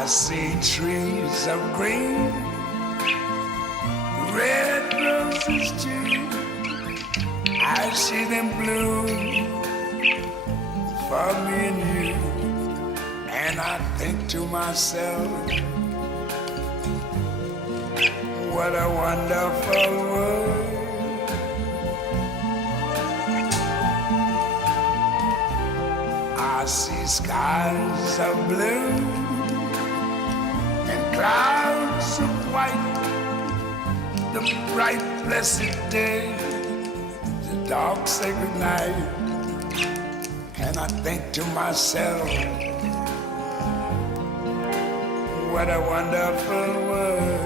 I see trees of green, red roses too. I see them bloom for me and you. And I think to myself, what a wonderful world. I see skies of blue and clouds of white, the bright blessed day, the dark sacred night. And I think to myself, what a wonderful world.